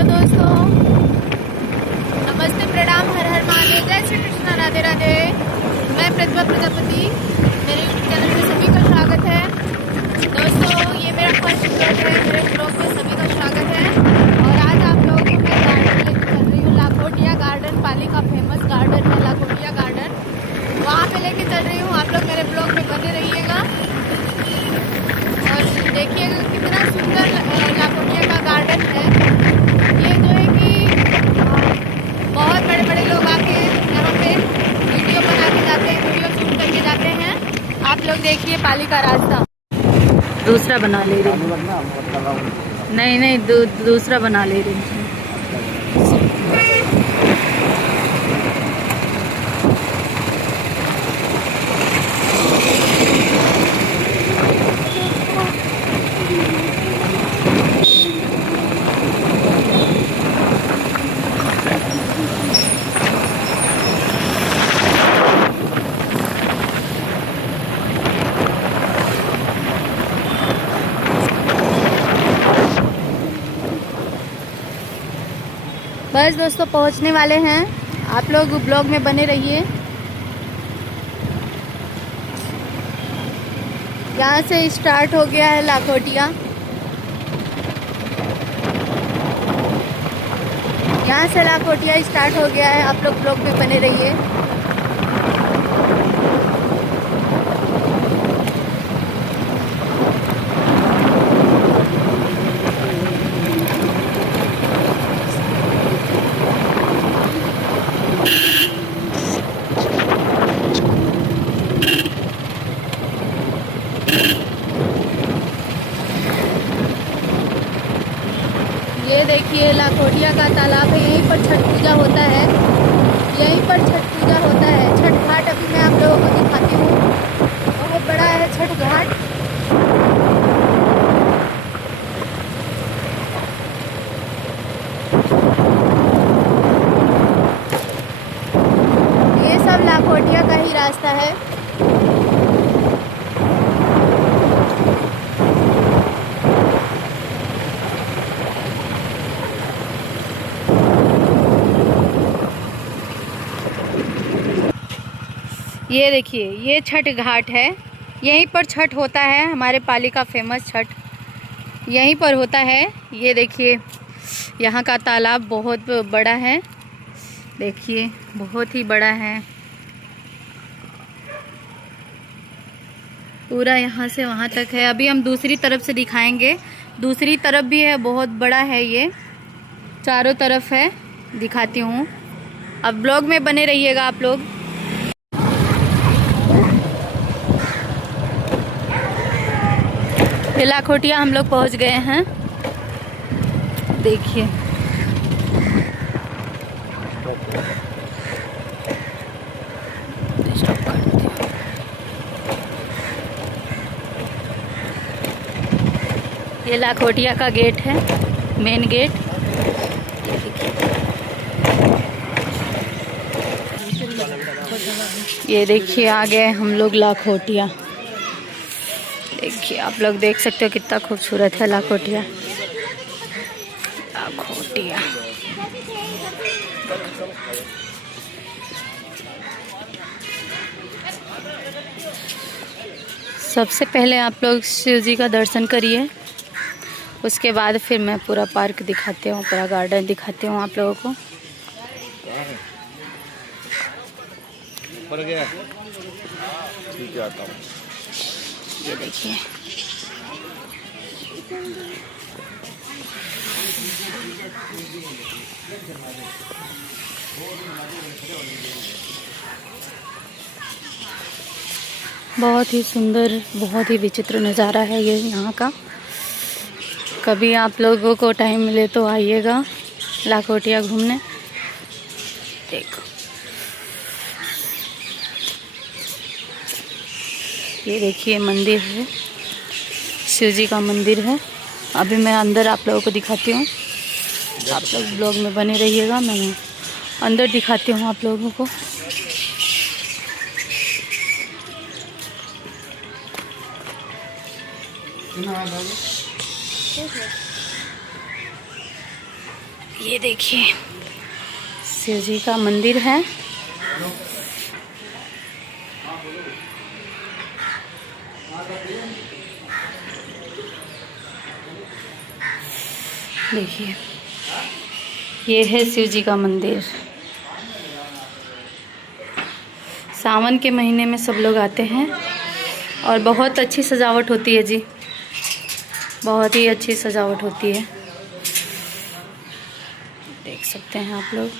Hello दोस्तों, नमस्ते, प्रणाम, हर हर महादेव, जय श्री कृष्णा, राधे राधे। मैं प्रतिभा प्रजापति, मेरे यूट्यूब चैनल में सभी का स्वागत है। दोस्तों, ये मेरा फर्स्ट ब्लॉग है, मेरे ब्लॉग में सभी का स्वागत है। और आज आप लोगों को मैं गार्डन लेके चल रही हूँ। लाखोटिया गार्डन, पाली का फेमस गार्डन है लाखोटिया गार्डन, वहाँ पे लेके चल रही हूँ। आप लोग मेरे ब्लॉग में बने रहिएगा और देखिएगा कितना सुंदर लाखोटिया का गार्डन है। ये जो है कि बहुत बड़े बड़े लोग आके यहाँ पे वीडियो बना के जाते हैं, वीडियो शूट करके जाते हैं। आप लोग देखिए पाली का रास्ता। दूसरा बना ले रही हूँ। नहीं नहीं, दूसरा बना ले रही हूँ। बस दोस्तों, पहुंचने वाले हैं। आप लोग ब्लॉग में बने रहिए। यहाँ से स्टार्ट हो गया है लाखोटिया। यहाँ से लाखोटिया स्टार्ट हो गया है। आप लोग ब्लॉग में बने रहिए। ये देखिए लाखोटिया का तालाब है, यहीं पर छठ पूजा होता है। यहीं पर छठ पूजा होता है। छठ घाट अभी मैं आप लोगों को दिखाती हूँ। बहुत बड़ा है छठ घाट। ये सब लाखोटिया का ही रास्ता है। ये देखिए, ये छठ घाट है। यहीं पर छठ होता है। हमारे पाली का फेमस छठ यहीं पर होता है। ये देखिए, यहाँ का तालाब बहुत बड़ा है। देखिए, बहुत ही बड़ा है। पूरा यहाँ से वहाँ तक है। अभी हम दूसरी तरफ से दिखाएंगे। दूसरी तरफ भी है, बहुत बड़ा है। ये चारों तरफ है, दिखाती हूँ। अब ब्लॉग में बने रहिएगा आप लोग। लाखोटिया हम लोग पहुंच गए हैं। देखिए, ये लाखोटिया का गेट है, मेन गेट। ये देखिए, आ गए हम लोग लाखोटिया। देखिए, आप लोग देख सकते हो कितना खूबसूरत है लाखोटिया। लाखोटिया सबसे पहले आप लोग शिव जी का दर्शन करिए। उसके बाद फिर मैं पूरा पार्क दिखाती हूँ, पूरा गार्डन दिखाती हूँ आप लोगों को। ठीक है, आता हूँ। ये देखिए, बहुत ही सुंदर, बहुत ही विचित्र नज़ारा है ये यहाँ का। कभी आप लोगों को टाइम मिले तो आइएगा लाखोटिया घूमने। देखो, ये देखिए, मंदिर है, शिव जी का मंदिर है। अभी मैं अंदर आप लोगों को दिखाती हूँ। आप लोग ब्लॉग में बने रहिएगा। मैं अंदर दिखाती हूँ आप लोगों को। ये देखिए शिव जी का मंदिर है। देखिए ये है शिव जी का मंदिर। सावन के महीने में सब लोग आते हैं और बहुत अच्छी सजावट होती है जी, बहुत ही अच्छी सजावट होती है, देख सकते हैं आप लोग।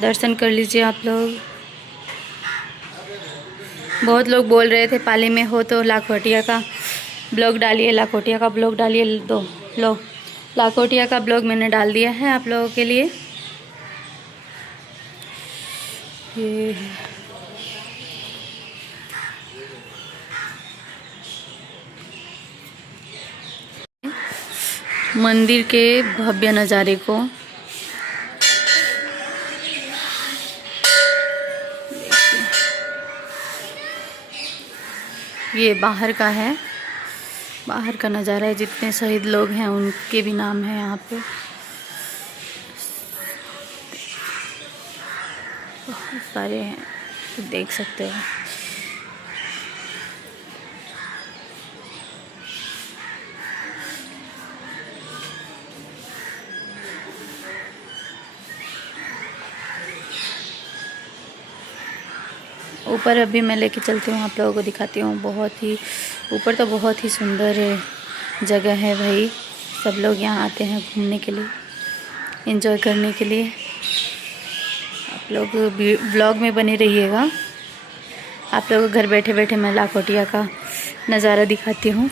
दर्शन कर लीजिए आप लोग। बहुत लोग बोल रहे थे पाली में हो तो लाखोटिया का ब्लॉग डालिए, लाखोटिया का ब्लॉग डालिए। तो लो लाखोटिया का ब्लॉग मैंने डाल दिया है आप लोगों के लिए। ये मंदिर के भव्य नज़ारे को ये बाहर का है, बाहर का नज़ारा है। जितने शहीद लोग हैं उनके भी नाम है यहाँ पे। बहुत सारे हैं, तो देख सकते हो। ऊपर अभी मैं लेके चलती हूँ, आप लोगों को दिखाती हूँ। बहुत ही ऊपर तो बहुत ही सुंदर जगह है भाई। सब लोग यहाँ आते हैं घूमने के लिए, एंजॉय करने के लिए। आप लोग ब्लॉग में बने रहिएगा। आप लोगों को घर बैठे बैठे मैं लाखोटिया का नज़ारा दिखाती हूँ।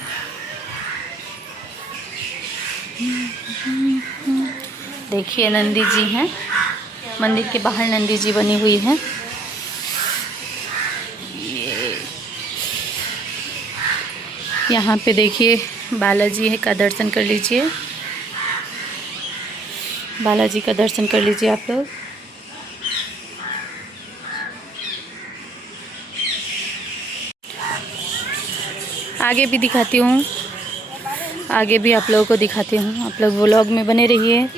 देखिए नंदी जी हैं, मंदिर के बाहर नंदी जी बनी हुई है। यहाँ पे देखिए बालाजी का दर्शन कर लीजिए, बालाजी का दर्शन कर लीजिए आप लोग। आगे भी दिखाती हूँ, आगे भी आप लोगों को दिखाती हूँ। आप लोग व्लॉग में बने रहिए।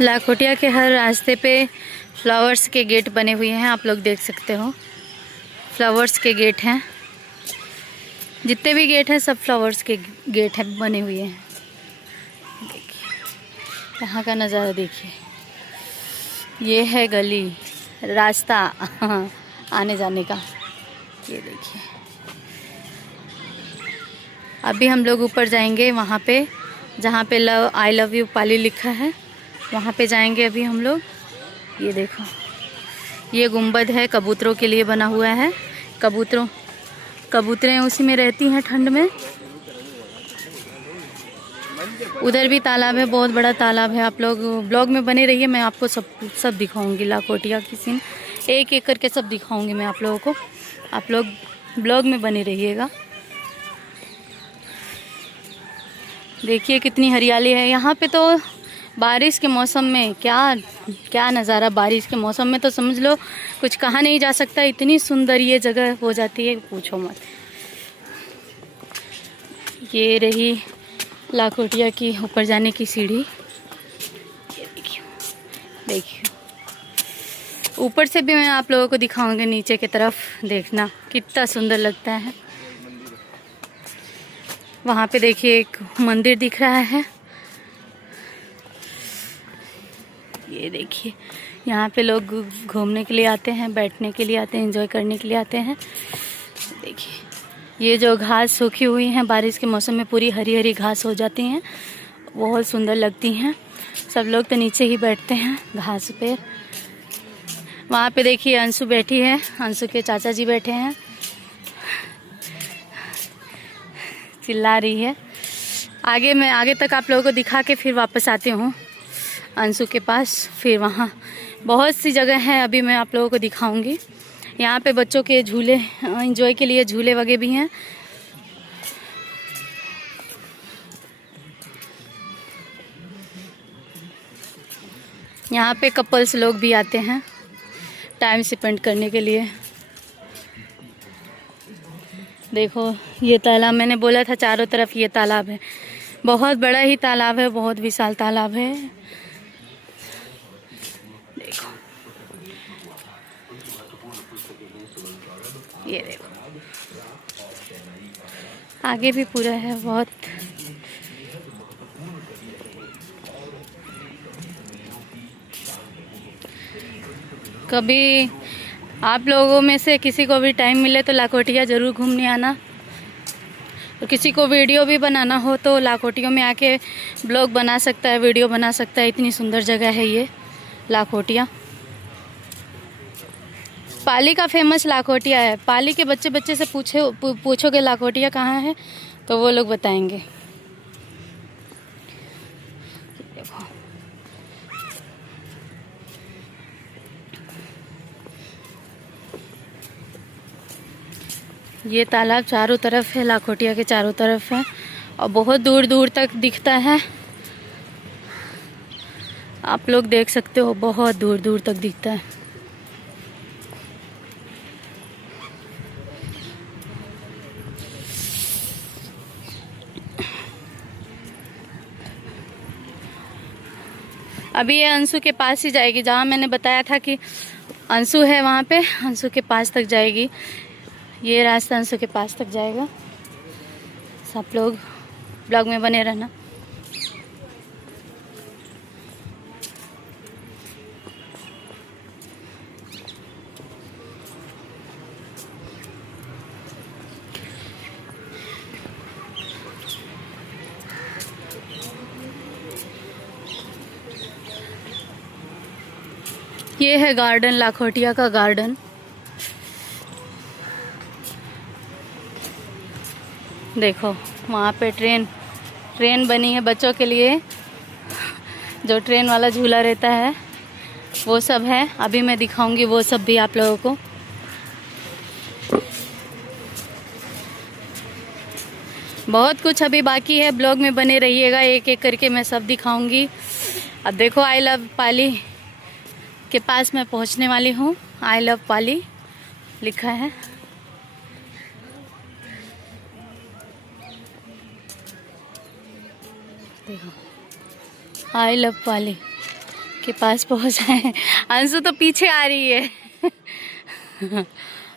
लाखोटिया के हर रास्ते पे फ्लावर्स के गेट बने हुए हैं, आप लोग देख सकते हो। फ्लावर्स के गेट हैं, जितने भी गेट हैं सब फ्लावर्स के गेट हैं, बने हुए हैं। देखिए यहाँ का नज़ारा देखिए। ये है गली, रास्ता आने जाने का। ये देखिए अभी हम लोग ऊपर जाएंगे, वहाँ पे जहाँ पे आई लव यू पाली लिखा है वहाँ पे जाएंगे अभी हम लोग। ये देखो ये गुंबद है, कबूतरों के लिए बना हुआ है। कबूतरें उसी में रहती हैं ठंड में। उधर भी तालाब है, बहुत बड़ा तालाब है। आप लोग ब्लॉग में बने रहिए, मैं आपको सब दिखाऊंगी। लाखोटिया की सीन एक एक करके सब दिखाऊंगी मैं आप लोगों को। आप लोग ब्लॉग में बने रहिएगा। देखिए कितनी हरियाली है यहाँ पे। तो बारिश के मौसम में क्या नज़ारा, बारिश के मौसम में तो समझ लो कुछ कहा नहीं जा सकता। इतनी सुंदर ये जगह हो जाती है, पूछो मत। ये रही लाखोटिया की ऊपर जाने की सीढ़ी। ये देखिए ऊपर से भी मैं आप लोगों को दिखाऊंगी। नीचे की तरफ देखना कितना सुंदर लगता है। वहाँ पे देखिए एक मंदिर दिख रहा है। ये देखिए यहाँ पे लोग घूमने के लिए आते हैं, बैठने के लिए आते हैं, एंजॉय करने के लिए आते हैं। देखिए ये जो घास सूखी हुई हैं, बारिश के मौसम में पूरी हरी हरी घास हो जाती हैं, बहुत सुंदर लगती हैं। सब लोग तो नीचे ही बैठते हैं घास पे। वहाँ पे देखिए अंशु बैठी है, अंशु के चाचा जी बैठे हैं, चिल्ला रही है। मैं आगे तक आप लोगों को दिखा के फिर वापस आती हूँ अंशु के पास। फिर वहाँ बहुत सी जगह हैं, अभी मैं आप लोगों को दिखाऊंगी। यहाँ पे बच्चों के झूले एंजॉय के लिए झूले वगैरह भी हैं। यहाँ पे कपल्स लोग भी आते हैं टाइम स्पेंड करने के लिए। देखो ये तालाब, मैंने बोला था चारों तरफ ये तालाब है, बहुत बड़ा ही तालाब है, बहुत विशाल तालाब है। देखो ये देखो आगे भी पूरा है बहुत। कभी आप लोगों में से किसी को भी टाइम मिले तो लाखोटिया ज़रूर घूमने आना, और किसी को वीडियो भी बनाना हो तो लाखोटियों में आके ब्लॉग बना सकता है, वीडियो बना सकता है। इतनी सुंदर जगह है ये लाखोटिया। पाली का फेमस लाखोटिया है। पाली के बच्चे बच्चे से पूछोगे लाखोटिया कहाँ है तो वो लोग बताएंगे। देखो ये तालाब चारों तरफ है, लाखोटिया के चारों तरफ है और बहुत दूर दूर तक दिखता है। आप लोग देख सकते हो, बहुत दूर दूर तक दिखता है। अभी ये अंशु के पास ही जाएगी, जहाँ मैंने बताया था कि अंशु है वहाँ पे, अंशु के पास तक जाएगी। ये रास्ता अंशु के पास तक जाएगा। सब लोग ब्लॉग में बने रहना। ये है गार्डन, लाखोटिया का गार्डन। देखो वहाँ पे ट्रेन बनी है बच्चों के लिए, जो ट्रेन वाला झूला रहता है वो सब है। अभी मैं दिखाऊंगी वो सब भी आप लोगों को। बहुत कुछ अभी बाकी है, ब्लॉग में बने रहिएगा, एक एक करके मैं सब दिखाऊंगी। अब देखो आई लव पाली के पास मैं पहुंचने वाली हूँ। आई लव पाली लिखा है। देखो आई लव पाली के पास पहुंचा है। अंशु तो पीछे आ रही है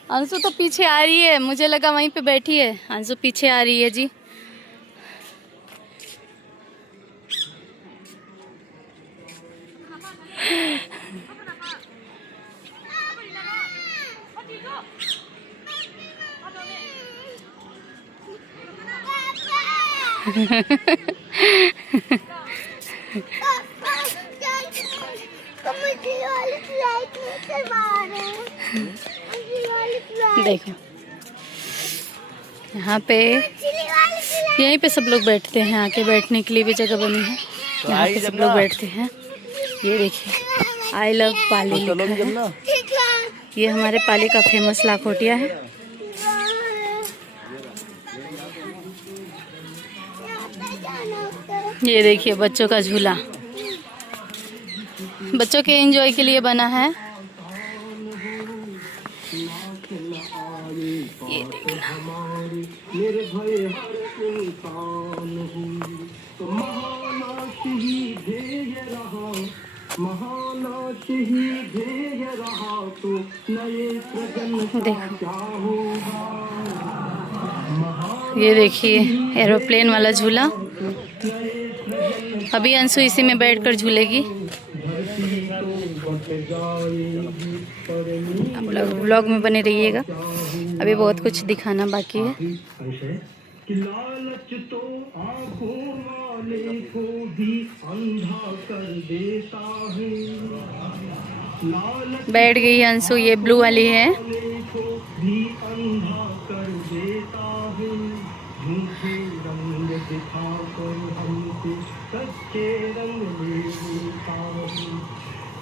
अंशु तो पीछे आ रही है, मुझे लगा वहीं पे बैठी है। अंशु पीछे आ रही है जी। देखो यहाँ पे, यहीं पे सब लोग बैठते हैं, आके बैठने के लिए भी जगह बनी है, यहाँ पे सब लोग बैठते हैं। ये देखिए आई लव पाली लिखा है। ये हमारे पाली का फेमस लाखोटिया है। ये देखिए बच्चों का झूला, बच्चों के एंजॉय के लिए बना है। ये देखना देखो, ये देखिए एरोप्लेन वाला झूला। अभी अंशु इसी में बैठकर झूलेगी। आप लोग व्लॉग में बने रहिएगा, अभी बहुत कुछ दिखाना बाकी है। लालच तो आंखों वाले को भी अंधा कर देता है। बैठ गई अंशु, ये ब्लू वाली है। भी अंधा कर देता है। झूठे रंग दिखाकर हमसे सच्चे रंग ले लेता है।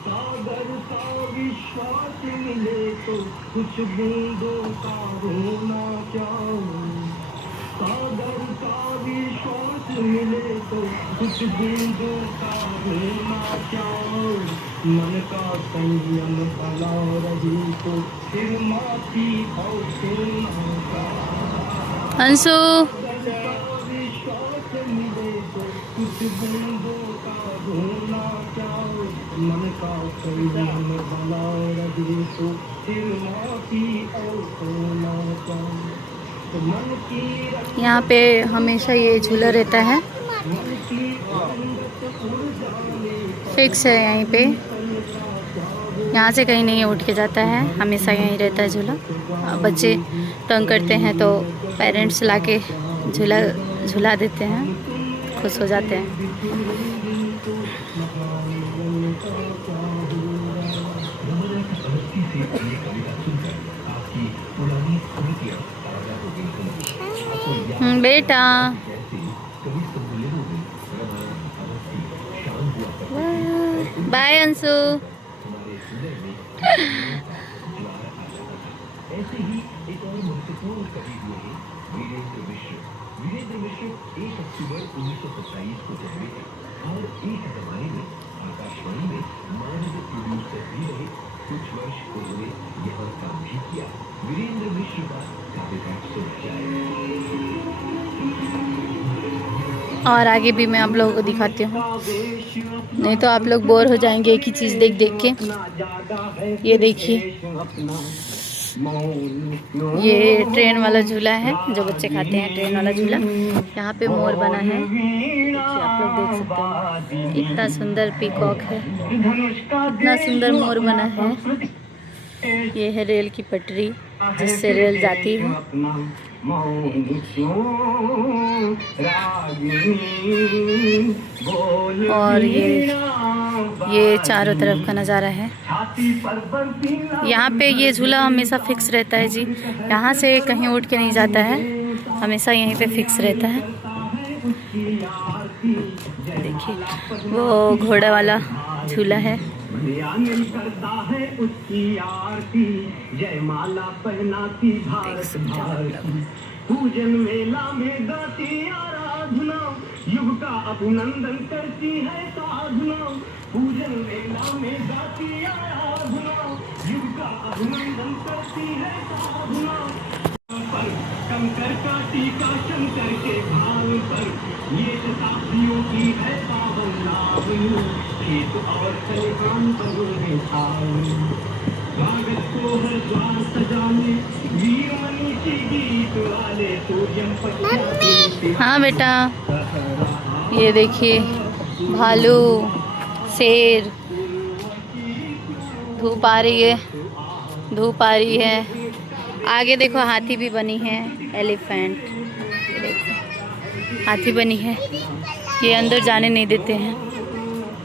सागर का विश्वास मिले तो कुछ बूंदों का होना क्या। सागर का विश्वास मिले तो कुछ बूंदों का होना क्या। मन का संयम बना रही तो फिर माफी और सोना का। अंशु विश्वास मिले तो कुछ बूंदों का होना क्या। मन का संयम बना रही तो फिर माफी और सोना क्या। तो मन की यहाँ पे हमेशा ये झूला रहता है, फिक्स है यहीं पे, यहाँ से कहीं नहीं उठ के जाता है, हमेशा यहीं रहता है झूला। बच्चे तंग करते हैं तो पेरेंट्स लाके झूला देते हैं, खुश हो जाते हैं। बेटा बाय अंशु। ऐसे ही एक और महत्वपूर्ण कवि हुए हैं वीरेंद्र मिश्र। वीरेंद्र मिश्र 1 अक्टूबर 1927 को जन्मे थे और एक जमाने में आकाशवाणी में मानद प्रोड्यूसर भी रहे। कुछ वर्ष उन्होंने यहाँ काम भी किया। वीरेंद्र मिश्र का काव्य पाठ सुना जाए। और आगे भी मैं आप लोगों को दिखाती हूँ, नहीं तो आप लोग बोर हो जाएंगे एक ही चीज़ देख देख के। ये देखिए, ये ट्रेन वाला झूला है जो बच्चे खाते हैं, ट्रेन वाला झूला। यहाँ पे मोर बना है, देखिए आप लोग देख सकते हैं, इतना सुंदर पीकॉक है, इतना सुंदर मोर बना है। ये है रेल की पटरी जिससे रेल जाती है, और ये चारों तरफ का नज़ारा है। यहाँ पे ये झूला हमेशा फिक्स रहता है जी, यहाँ से कहीं उठ के नहीं जाता है, हमेशा यहीं पे फिक्स रहता है। देखिए वो घोड़ा वाला झूला है। करता है उसकी आरती, जयमाला पहनाती भारत भारती, पूजन मेला में गाती आराधना, युग का अभिनंदन करती है साधना। पूजन मेला में गाती आराधना, युग का अभिनंदन करती है साधना। पर कंकर का टीका शंकर के भाव पर, ये शताब्दियों की है पावन लावनी, खेत और खलिहान बनो है छावनी। स्वागत को हर द्वार सजाने, वीर मनुष्य गीत वाले सूर्यम पश्चात। हाँ बेटा, ये देखिए भालू, शेर, धूप आ रही है, धूप आ रही है। आगे देखो हाथी भी बनी है, एलिफेंट, देखो हाथी बनी है। ये अंदर जाने नहीं देते हैं।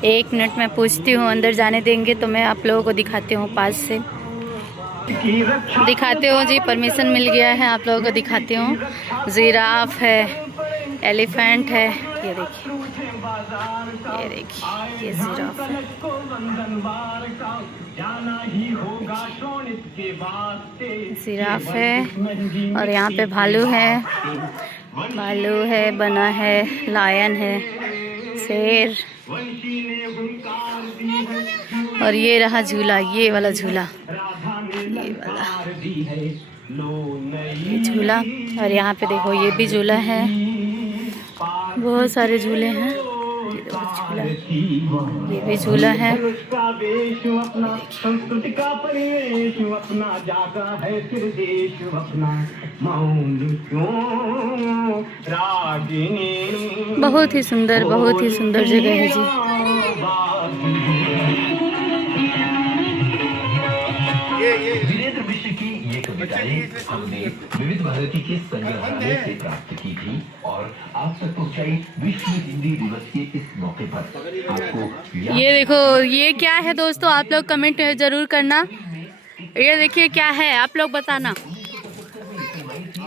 1 मिनट मैं पूछती हूँ, अंदर जाने देंगे तो मैं आप लोगों को दिखाती हूँ, पास से दिखाते हो जी, परमिशन मिल गया है, आप लोगों को दिखाती हूँ। जिराफ है, एलिफेंट है, ये देखिए, ये देखिए, ये जिराफ है। जिराफ है, और यहाँ पे भालू है, बना है, लायन है, शेर, और ये रहा झूला, ये वाला झूला, ये वाला ये झूला। और यहाँ पे देखो ये भी झूला है, बहुत सारे झूले हैं, ये देखो झूला, ये भी झूला है। बहुत ही सुंदर जगह है जी। वीरेंद्र मिश्र की ये कविताएं हमने विविध भारती के संग्रहालय से प्राप्त की थी और आप तक पहुंचाई विश्व हिंदी दिवस के इस मौके पर। आपको ये देखो, ये क्या है दोस्तों, आप लोग कमेंट जरूर करना। ये देखिए क्या है, आप लोग बताना।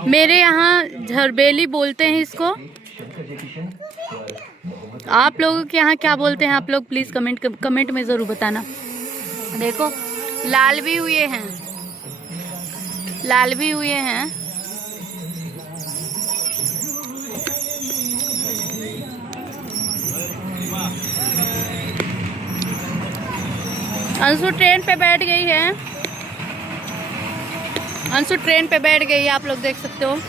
मेरे यहाँ झरबेली बोलते हैं इसको, आप लोगों के यहाँ क्या बोलते हैं आप लोग, प्लीज़ कमेंट में ज़रूर बताना। देखो लाल भी हुए हैं, लाल भी हुए हैं। अंशु ट्रेन पे बैठ गई है, अंशु ट्रेन पे बैठ गई है, आप लोग देख सकते हो।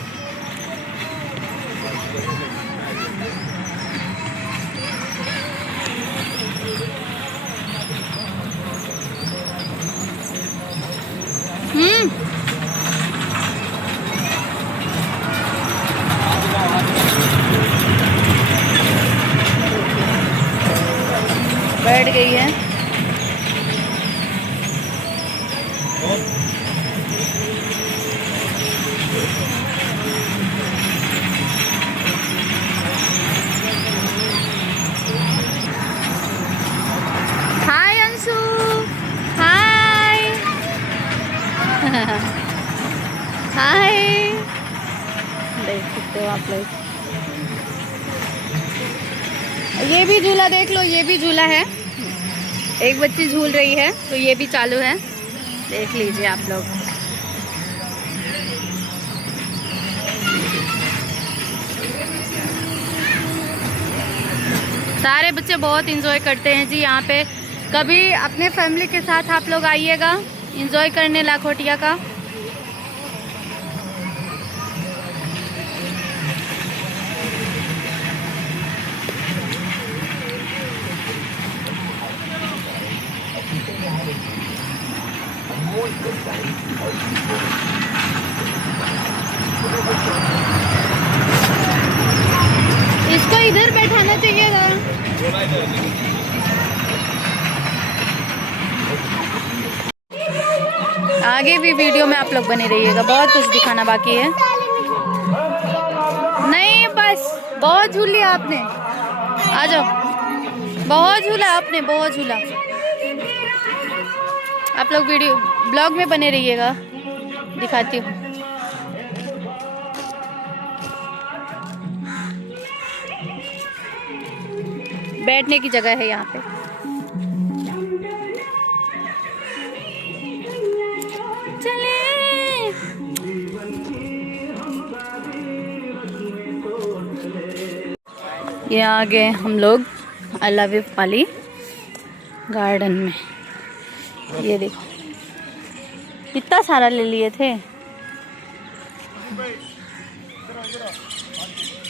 बैठ गई है। हाय अंशु, हाय हाय, देख सकते हो आप लोग। ये भी झूला देख लो, ये भी झूला है। एक बच्ची झूल रही है तो ये भी चालू है, देख लीजिए आप लोग। सारे बच्चे बहुत इंजॉय करते हैं जी यहाँ पे। कभी अपने फैमिली के साथ आप लोग आइएगा इंजॉय करने लाखोटिया का। इसको इधर बैठाना चाहिएगा। आगे भी वीडियो में आप लोग बने रहिएगा, बहुत कुछ दिखाना बाकी है। नहीं बस बहुत झूल लिया आपने, आ जाओ। बहुत झूला आपने, बहुत झूला। आप लोग वीडियो ब्लॉग में बने रहिएगा, दिखाती हूँ। बैठने की जगह है यहाँ पे। चले ये आ गए हम लोग I love you Pali garden में। ये देखो कितना सारा ले लिए थे।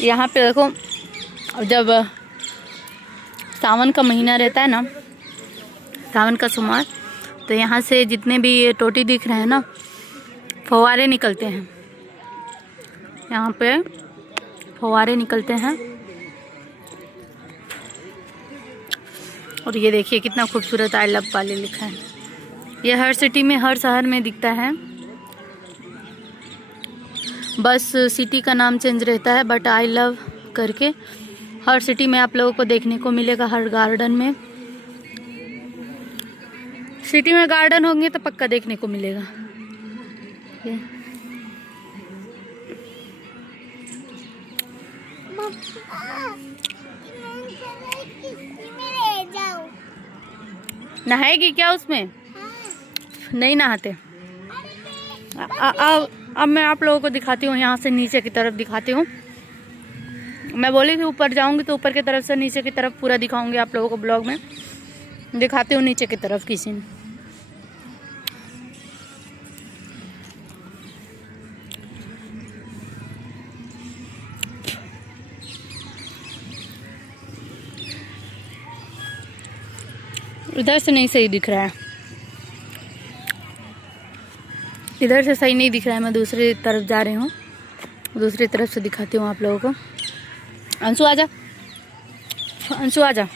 यहाँ पे देखो जब सावन का महीना रहता है ना, सावन का सोमवार, तो यहाँ से जितने भी ये टोटी दिख रहे हैं ना, फव्वारे निकलते हैं। यहाँ पे फव्वारे निकलते हैं। और ये देखिए कितना खूबसूरत आई लव पाली लिखा है। ये हर सिटी में, हर शहर में दिखता है, बस सिटी का नाम चेंज रहता है, बट आई लव करके हर सिटी में आप लोगों को देखने को मिलेगा, हर गार्डन में। सिटी में गार्डन होंगे तो पक्का देखने को मिलेगा। नहाएगी क्या उसमें? नहीं नहाते। अब मैं आप लोगों को दिखाती हूँ, यहाँ से नीचे की तरफ दिखाती हूँ। मैं बोली थी ऊपर जाऊंगी तो ऊपर की तरफ से नीचे की तरफ पूरा दिखाऊंगी आप लोगों को ब्लॉग में। दिखाती हूँ नीचे की तरफ की सीन। इधर से नहीं सही दिख रहा है, इधर से सही नहीं दिख रहा है। मैं दूसरी तरफ जा रही हूँ, दूसरी तरफ से दिखाती हूँ आप लोगों को। अंशु आजा, अंशु आजा।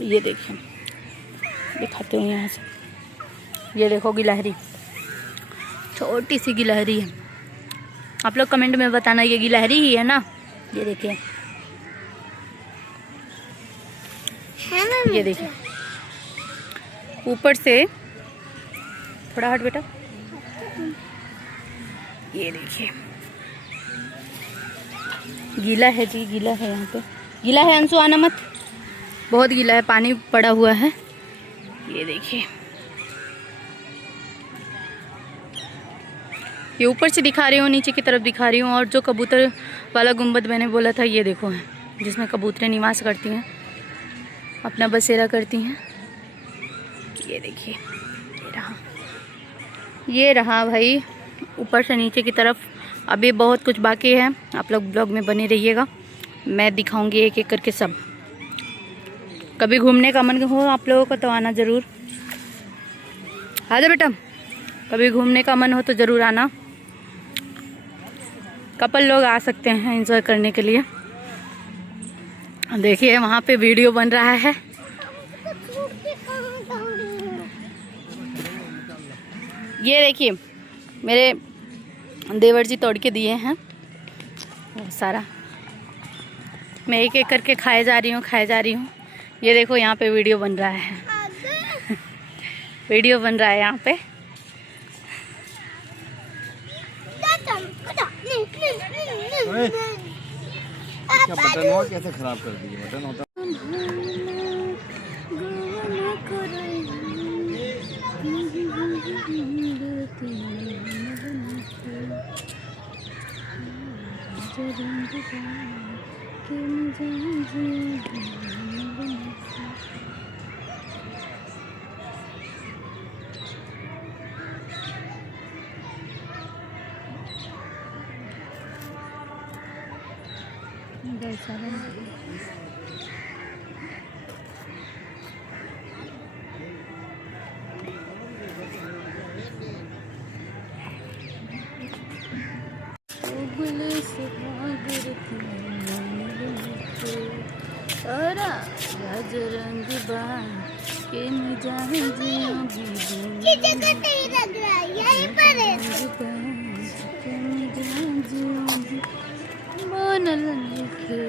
ये देखिए, दिखाती हूँ यहाँ से। ये देखो गिलहरी, छोटी सी गिलहरी है। आप लोग कमेंट में बताना ये गिलहरी ही है ना। ये देखिए, ये देखिए ऊपर से, थोड़ा हट बेटा। ये देखिए गीला है जी, गीला है यहाँ पे, गीला है। अंशु आना मत, बहुत गीला है, पानी पड़ा हुआ है। ये देखिए, ये ऊपर से दिखा रही हूँ, नीचे की तरफ दिखा रही हूँ। और जो कबूतर वाला गुंबद मैंने बोला था, ये देखो है, जिसमें कबूतरें निवास करती हैं, अपना बसेरा करती हैं। ये देखिए, ये रहा भाई ऊपर से नीचे की तरफ। अभी बहुत कुछ बाकी है, आप लोग ब्लॉग में बने रहिएगा, मैं दिखाऊंगी एक एक करके सब। कभी घूमने का मन हो आप लोगों को तो आना ज़रूर। आ जाओ बेटा, कभी घूमने का मन हो तो ज़रूर आना। कपल लोग आ सकते हैं एंजॉय करने के लिए। देखिए वहाँ पे वीडियो बन रहा है। ये देखिए मेरे देवर जी तोड़ के दिए हैं बहुत सारा, मैं एक एक करके खाए जा रही हूँ। ये देखो यहाँ पे वीडियो बन रहा है वीडियो बन रहा है यहाँ पे। क्या बटन हुआ, कैसे खराब कर दिए बटन होता। रंग के मिजाज बनल नइखे।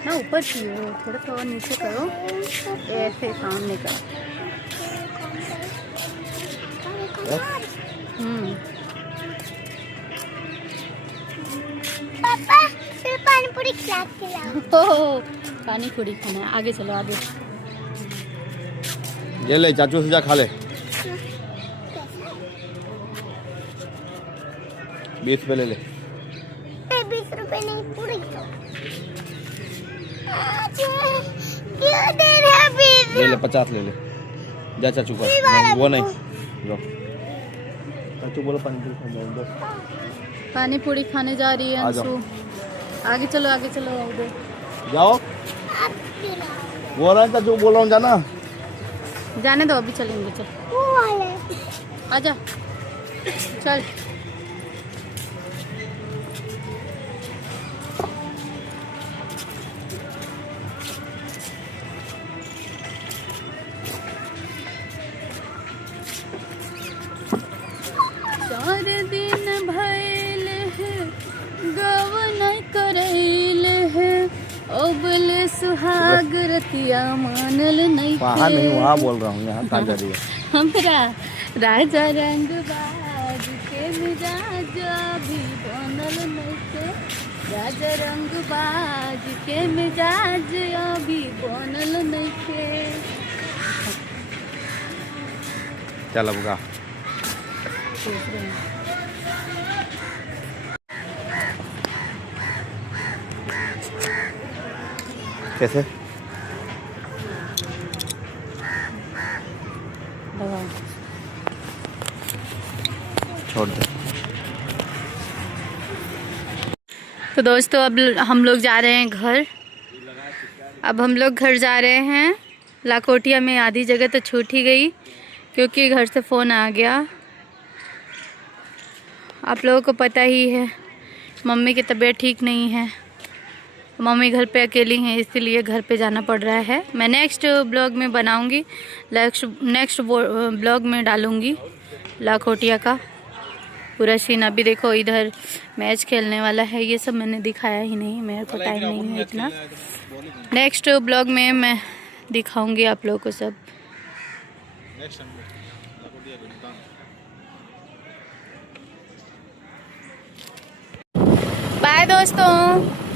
ना ऊपर छुओ, थोड़ा सा नीचे करो, ऐसे सामने करो। पापा फिर पानी पूरी खिलाओ। पानी पूरी खाना है, आगे चलो आगे। ये ले चाचू से जा खा ले। 20 रुपए ले ले। 20 रुपए नहीं, पूरी क्यों दे रहा है? ले ले 50 ले ले, जा चाचू का। नहीं, वो नहीं, लो चाचू बोलो पानी पूरी खाने बस। पानी पूरी खाने जा रही है अंशु। आगे चलो आगे चलो, उधर जाओ। बोल रहा है चाचू, बोल रहा हूँ जाना। जाने दो, अभी चलेंगे। चल आजा, चल। दिन भइल है गवन करैले है, ओबले सुहाग रतिया मानल नहीं। वहाँ नहीं, वहाँ बोल रहा हूँ, यहाँ कहाँ जा रही है? हमरा राजा रंग बाज के मिजाज अभी बनल नहीं। राजा रंग बाज के मिजाज अभी बनल नहीं। चल अब का कैसे छोड़ दे। तो दोस्तों अब हम लोग जा रहे हैं घर। अब हम लोग घर जा रहे हैं। लाकोटिया में आधी जगह तो छूट ही गई क्योंकि घर से फ़ोन आ गया। आप लोगों को पता ही है मम्मी की तबीयत ठीक नहीं है, मम्मी घर पे अकेली हैं, इसीलिए घर पे जाना पड़ रहा है। मैं नेक्स्ट ब्लॉग में बनाऊंगी, नेक्स्ट ब्लॉग में डालूंगी लाखोटिया का। पूरा सीन। अभी देखो इधर मैच खेलने वाला है, ये सब मैंने दिखाया ही नहीं, मेरे को टाइम नहीं है इतना। नेक्स्ट ब्लॉग में मैं दिखाऊंगी आप लोगों को सब। बाय दोस्तों।